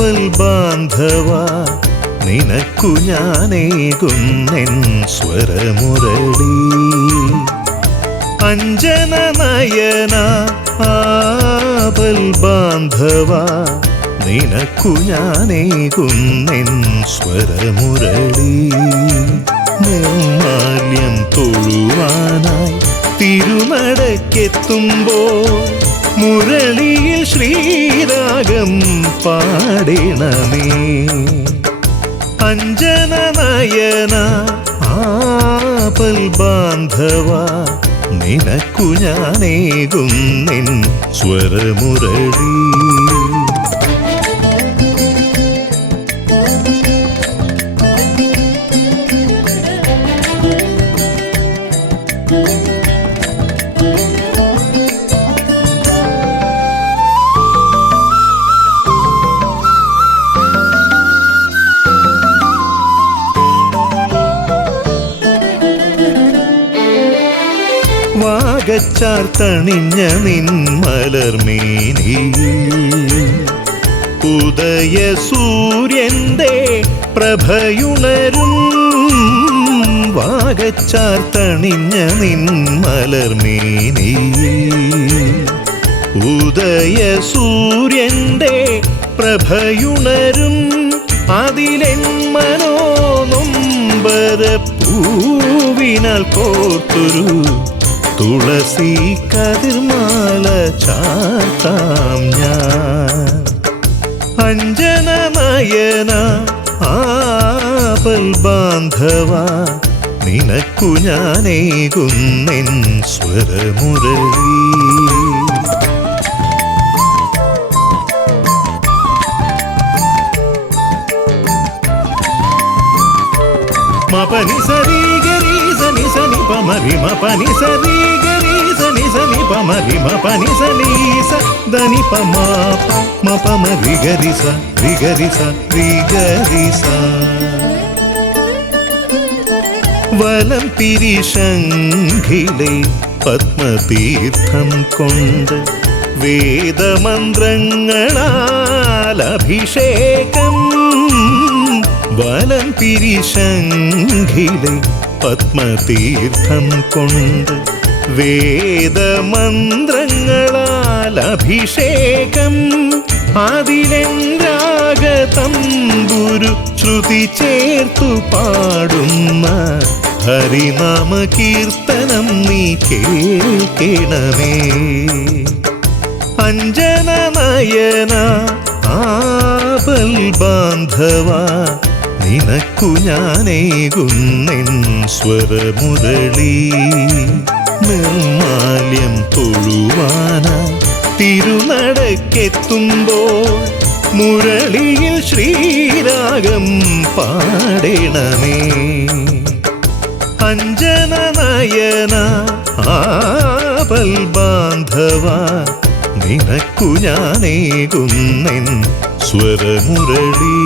ബാന്ധവ നിനക്കു ഞാനേകുന്നെൻ സ്വരമുരളി അഞ്ജന നയന ആപൽ ബാന്ധവ നിനക്കു ഞാനേകുന്നെൻ സ്വരമുരളി നിർമാല്യം തൊഴുവാനായി തിരുനടക്കെത്തുമ്പോൾ മുരളിയിൽ ശ്രീരാഗം പാടിണമേ അഞ്ജന നയന ആപൽ ബാന്ധവ നിനക്കു ഞാനേകുന്നെൻ സ്വരമുരളി വാഗച്ചാർത്തണിഞ്ഞ നിൻ മലർമേനി ഉദയ സൂര്യന്റെ പ്രഭയുണരും വാഗച്ചാർത്തണിഞ്ഞ നിൻ മലർമേനി ഉദയ സൂര്യന്റെ പ്രഭയുണരും അതിലെൻ മനോനൊമ്പര പൂവിനാൽ കോർത്തൊരു തുളസി കതിർമാല ചാർത്താം ഞാൻ അഞ്ജന നയന ആപൽ ബാന്ധവ നിനക്കു ഞാനേകുന്നെൻ സ്വരമുരളി മപനി സരി ഗരി സനി സനി പമരി മപനി സരി ഗരി സനി സനി പമരി മപനി സനി സ ധനി പമാപ മപമരി ഗരി സ രി ഗരി സ രി ഗരി സ വലം പിരിശംഖിലെ പത്മതീർത്ഥം കൊണ്ട് വേദമന്ത്രങ്ങളാൽ അഭിഷേകം വലം പിരിശംഖിലെ പത്മതീർത്ഥം കൊണ്ട് വേദമന്ത്രങ്ങളാൽ അഭിഷേകം അതിലെൻ രാഗതമ്പുരു ശ്രുതി ചേർത്തു പാടുന്ന ഹരിനാമ കീർത്തനം നീ കേൾക്കണമേ അഞ്ജന നയന ആപൽ ബാന്ധവ നിനക്കു ഞാനേകുന്നെൻ സ്വരമുരളി നിർമാല്യം തൊഴുവാനായി തിരുനടക്കെത്തുമ്പോൾ മുരളിയിൽ ശ്രീരാഗം പാടണമേ അഞ്ജന നയന ആപൽ ബാന്ധവ നിനക്കു ഞാനേകുന്നെൻ സ്വരമുരളി